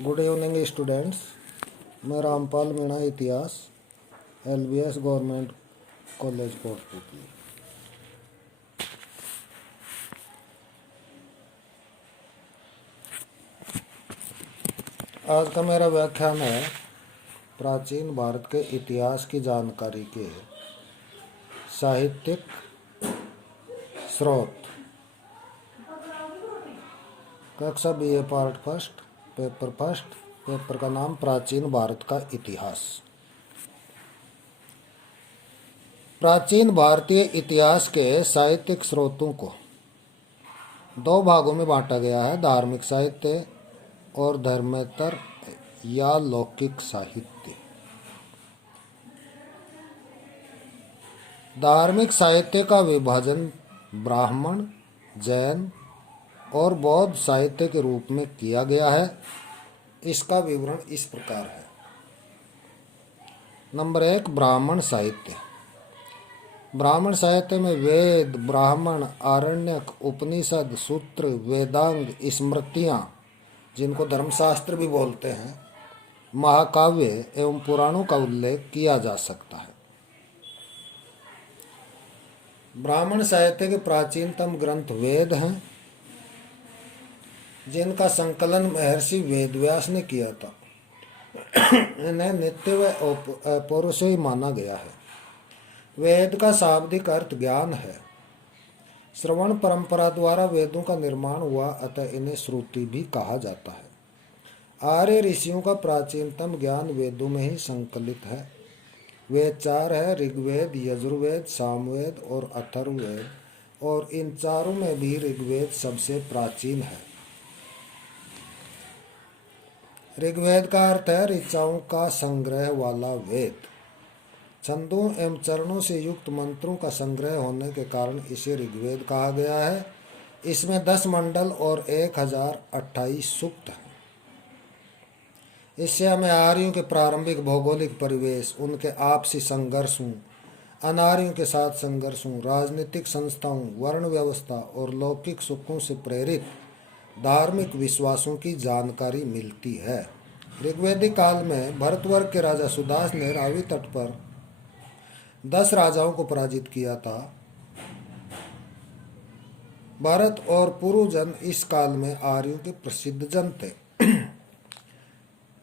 Good evening students. मैं रामपाल मीणा, इतिहास, LBS government college Kotputli. आज का मेरा व्याख्यान है प्राचीन भारत के इतिहास की जानकारी के साहित्यिक स्रोत। कक्षा BA part first, paper first. Paper का नाम प्राचीन भारत का इतिहास। प्राचीन भारतीय इतिहास के साहित्यिक स्रोतों को दो भागों में बांटा गया है: धार्मिक साहित्य और धर्मेतर या लौकिक साहित्य। धार्मिक साहित्य का विभाजन ब्राह्मण, जैन और बौद्ध साहित्य के रूप में किया गया है। इसका विवरण इस प्रकार है। नंबर 1, ब्राह्मण साहित्य। ब्राह्मण साहित्य में वेद, ब्राह्मण, आरण्यक, उपनिषद, सूत्र, वेदांग, स्मृतियाँ, जिनको धर्मशास्त्र भी बोलते हैं, महाकाव्य एवं पुराणों का उल्लेख किया जा सकता है। ब्राह्मण साहित्य के प्राचीनतम ग्रंथ वेद हैं, जिनका संकलन महर्षि वेदव्यास ने किया था। इन्हें नित्य व अपौरुषेय माना गया है। वेद का शाब्दिक अर्थ ज्ञान है। श्रवण परंपरा द्वारा वेदों का निर्माण हुआ, अतः इन्हें श्रुति भी कहा जाता है। आर्य ऋषियों का प्राचीनतम ज्ञान वेदों में ही संकलित है। वेद 4 है: ऋग्वेद, यजुर्वेद, सामवेद और अथर्ववेद, और इन चारों में भी ऋग्वेद सबसे प्राचीन है। ऋग्वेद का अर्थ है ऋचाओं का संग्रह वाला वेद। छंदों एवं चरणों से युक्त मंत्रों का संग्रह होने के कारण इसे ऋग्वेद कहा गया है। इसमें 10 मंडल और 1028 सूक्त हैं। इससे हमें आर्यों के प्रारंभिक भौगोलिक परिवेश, उनके आपसी संघर्षों, अनार्यों के साथ संघर्षों, राजनीतिक संस्थाओं, वर्ण व्यवस्था और लौकिक सुखों से प्रेरित धार्मिक विश्वासों की जानकारी मिलती है। ऋग्वैदिक काल में भरतवर्ष के राजा सुदास ने रावी तट पर 10 राजाओं को पराजित किया था। भारत और पुरुजन इस काल में आर्यों के प्रसिद्ध जन थे।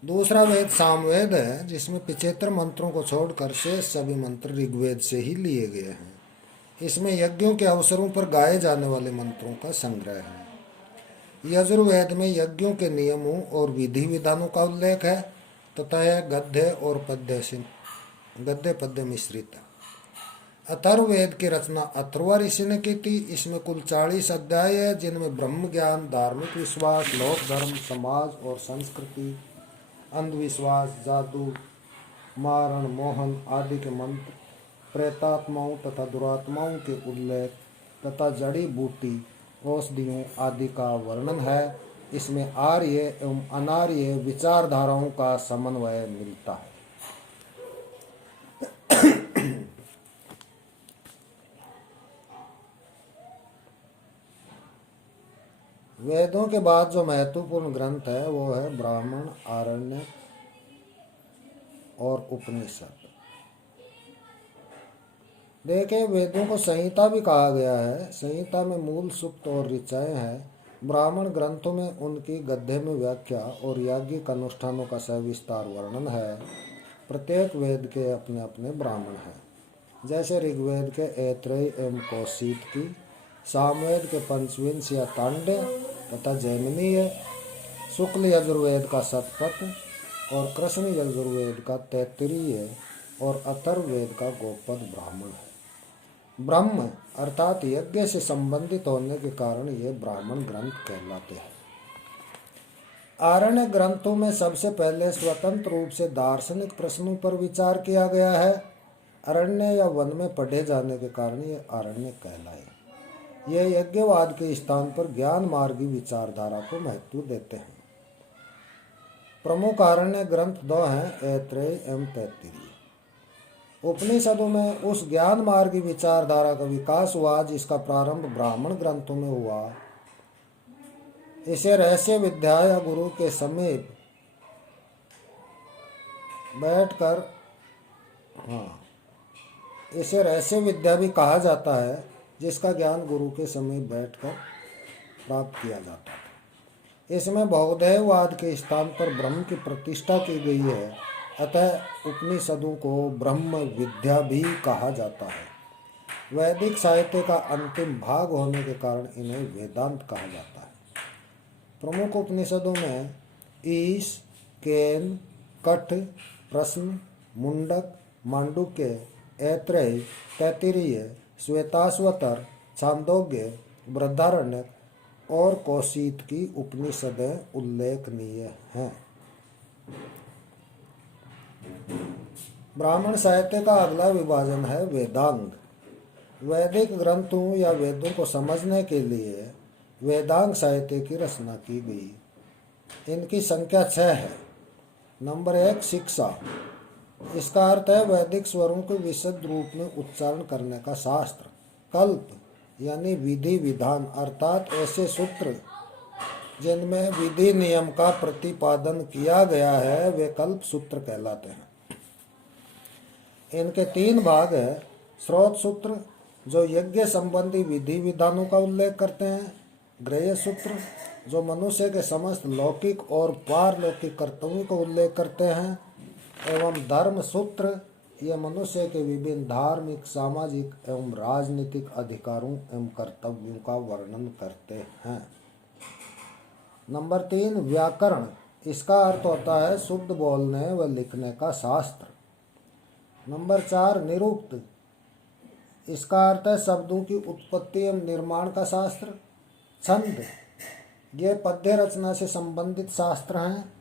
दूसरा वेद सामवेद है, जिसमें 75 मंत्रों को छोड़कर शेष सभी मंत्र ऋग्वेद से ही लिए गए हैं। इसमें यज्ञों के अवसरों पर गाए जाने वाले मंत्रों का संग्रह है। यजुर्वेद में यज्ञों के नियमों और विधि विधानों का उल्लेख है तथा यह गद्य और गद्य पद्य मिश्रित है। अथर्ववेद की रचना अथर्वा ऋषि ने की थी। इसमें कुल 40 अध्याय है, जिनमें ब्रह्म ज्ञान, धार्मिक विश्वास, लोक धर्म, समाज और संस्कृति, अंधविश्वास, जादू, मारण, मोहन आदि के मंत्र, प्रेतात्माओं तथा दुरात्माओं के उल्लेख तथा जड़ी बूटी, औषधियों आदि का वर्णन है। इसमें आर्य एवं अनार्य विचारधाराओं का समन्वय मिलता है। वेदों के बाद जो महत्वपूर्ण ग्रंथ है वो है ब्राह्मण, आरण्यक और उपनिषद। देखिए, वेदों को संहिता भी कहा गया है। संहिता में मूल, सूक्त और ऋचाएँ हैं। ब्राह्मण ग्रंथों में उनकी गद्य में व्याख्या और याज्ञिक अनुष्ठानों का सविस्तार वर्णन है। प्रत्येक वेद के अपने अपने ब्राह्मण हैं, जैसे ऋग्वेद के ऐत्रेय एवं कौशिकी, सामवेद के पंचविंश या तांड्य तथा जैमिनीय, शुक्ल यजुर्वेद का शतपथ और कृष्ण यजुर्वेद का तैत्तिरीय और अथर्ववेद का गोपद ब्राह्मण है। ब्रह्म अर्थात यज्ञ से संबंधित होने के कारण ये ब्राह्मण ग्रंथ कहलाते हैं। आरण्य ग्रंथों में सबसे पहले स्वतंत्र रूप से दार्शनिक प्रश्नों पर विचार किया गया है। अरण्य या वन में पढ़े जाने के कारण ये आरण्य कहलाए। ये यज्ञवाद के स्थान पर ज्ञान मार्गी विचारधारा को महत्व देते हैं। प्रमुख आरण्य ग्रंथ 2 हैं: ऐत्रेय एवं तैत्तिरीय। उपनिषदों में उस ज्ञान मार्गी विचारधारा का विकास हुआ जिसका प्रारंभ ब्राह्मण ग्रंथों में हुआ। इसे रहस्य विद्या या गुरु के समीप बैठकर, हाँ, इसे रहस्य विद्या भी कहा जाता है, जिसका ज्ञान गुरु के समय बैठकर प्राप्त किया जाता है। इसमें बहुदेववाद के स्थान पर ब्रह्म की प्रतिष्ठा की गई है, अतः उपनिषदों को ब्रह्म विद्या भी कहा जाता है। वैदिक साहित्य का अंतिम भाग होने के कारण इन्हें वेदांत कहा जाता है। प्रमुख उपनिषदों में ईश, केन, कठ, प्रश्न, मुंडक, मांडुक्य, ऐत्रेय, तैत्तिरीय, श्वेताश्वतर, छांदोग्य, बृहदारण्यक और कौशिक की उपनिषदें उल्लेखनीय हैं। ब्राह्मण साहित्य का अगला विभाजन है वेदांग। वैदिक ग्रंथों या वेदों को समझने के लिए वेदांग साहित्य की रचना की गई। इनकी संख्या 6 है। नंबर 1, शिक्षा। इसका अर्थ है वैदिक स्वरों को विशुद्ध रूप में उच्चारण करने का शास्त्र। कल्प यानी विधि विधान, अर्थात ऐसे सूत्र जिनमें विधि नियम का प्रतिपादन किया गया है, वे कल्प सूत्र कहलाते हैं। इनके 3 भाग है। स्रोत सूत्र जो यज्ञ संबंधी विधि विधानों का उल्लेख करते हैं, ग्रह सूत्र जो मनुष्य के समस्त लौकिक और पारलौकिक कर्तव्यों को उल्लेख करते हैं, एवं धर्म सूत्र ये मनुष्य के विभिन्न धार्मिक, सामाजिक एवं राजनीतिक अधिकारों एवं कर्तव्यों का वर्णन करते हैं। नंबर 3, व्याकरण। इसका अर्थ होता है शुद्ध बोलने व लिखने का शास्त्र। नंबर 4, निरुक्त। इसका अर्थ है शब्दों की उत्पत्ति एवं निर्माण का शास्त्र। छंद ये पद्य रचना से संबंधित शास्त्र हैं।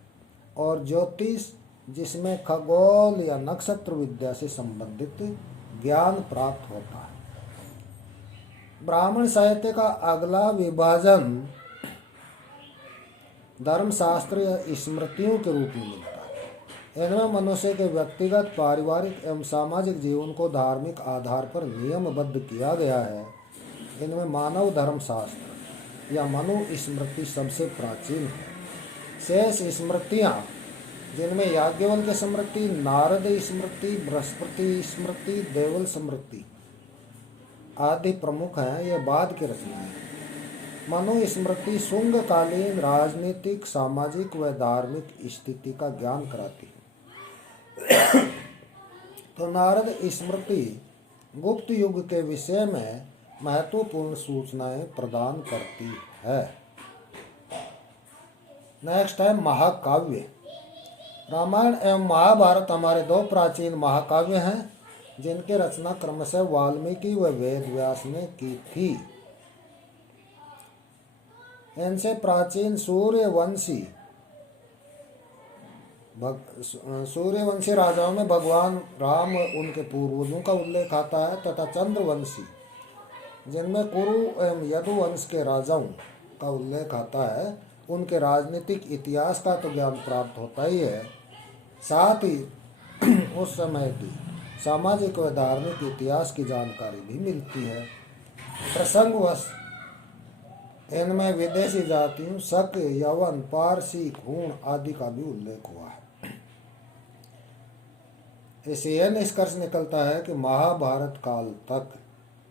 और ज्योतिष जिसमें खगोल या नक्षत्र विद्या से संबंधित ज्ञान प्राप्त होता है। ब्राह्मण साहित्य का अगला विभाजन धर्मशास्त्र या स्मृतियों के रूप में मिलता है। इनमें मनुष्य के व्यक्तिगत, पारिवारिक एवं सामाजिक जीवन को धार्मिक आधार पर नियमबद्ध किया गया है। इनमें मानव धर्मशास्त्र या मनु स्मृति सबसे प्राचीन है। शेष स्मृतियाँ जिनमें याज्ञवल्क्य स्मृति, नारद स्मृति, बृहस्पति स्मृति, देवल स्मृति आदि प्रमुख हैं, ये बाद की रचनाएं हैं। मनु स्मृति शुंगकालीन राजनीतिक, सामाजिक व धार्मिक स्थिति का ज्ञान कराती है। तो नारद स्मृति गुप्त युग के विषय में महत्वपूर्ण सूचनाएं प्रदान करती है। नेक्स्ट है महाकाव्य। रामायण एवं महाभारत हमारे 2 प्राचीन महाकाव्य हैं, जिनके रचना क्रमशः वाल्मीकि व वेदव्यास ने की थी। इनसे प्राचीन सूर्यवंशी राजाओं में भगवान राम व उनके पूर्वजों का उल्लेख आता है, तथा चंद्रवंशी जिनमें कुरु एवं यदुवंश के राजाओं का उल्लेख आता है, उनके राजनीतिक इतिहास का तो ज्ञान प्राप्त होता ही है, साथ ही उस समय की सामाजिक व धार्मिक इतिहास की जानकारी भी मिलती है। प्रसंगवश इनमें विदेशी जातियों शक, यवन, पारसी, हूण आदि का भी उल्लेख हुआ है। इससे यह निष्कर्ष निकलता है कि महाभारत काल तक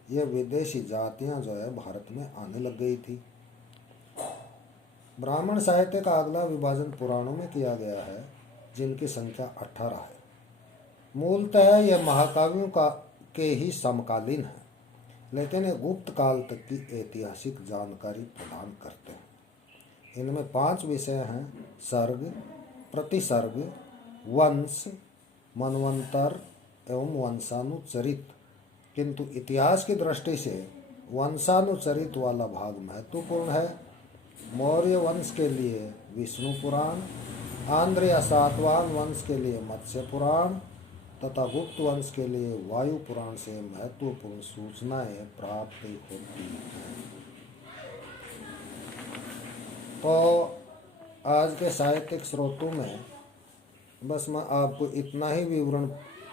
ये विदेशी जातियां जो है भारत में आने लग गई थी। ब्राह्मण साहित्य का अगला विभाजन पुराणों में किया गया है, जिनकी संख्या 18 है। मूलतः यह महाकाव्यों के ही समकालीन है, लेकिन ये गुप्त काल तक की ऐतिहासिक जानकारी प्रदान करते हैं। इनमें 5 विषय हैं: सर्ग, प्रतिसर्ग, वंश, मनवंतर एवं वंशानुचरित। किंतु इतिहास की दृष्टि से वंशानुचरित वाला भाग महत्वपूर्ण है। मौर्य वंश के लिए विष्णु पुराण, आंध्र या सातवाहन वंश के लिए मत्स्य पुराण तथा गुप्त वंश के लिए वायु पुराण से महत्वपूर्ण सूचनाएं प्राप्त होती हैं। तो आज के साहित्यिक स्रोतों में बस मैं आपको इतना ही विवरण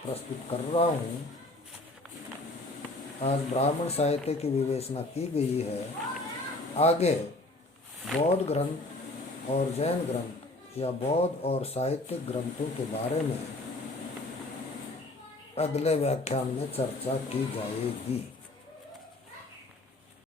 प्रस्तुत कर रहा हूँ। आज ब्राह्मण साहित्य की विवेचना की गई है। आगे बौद्ध ग्रंथ और जैन ग्रंथ या बौद्ध और साहित्यिक ग्रंथों के बारे में अगले व्याख्यान में चर्चा की जाएगी।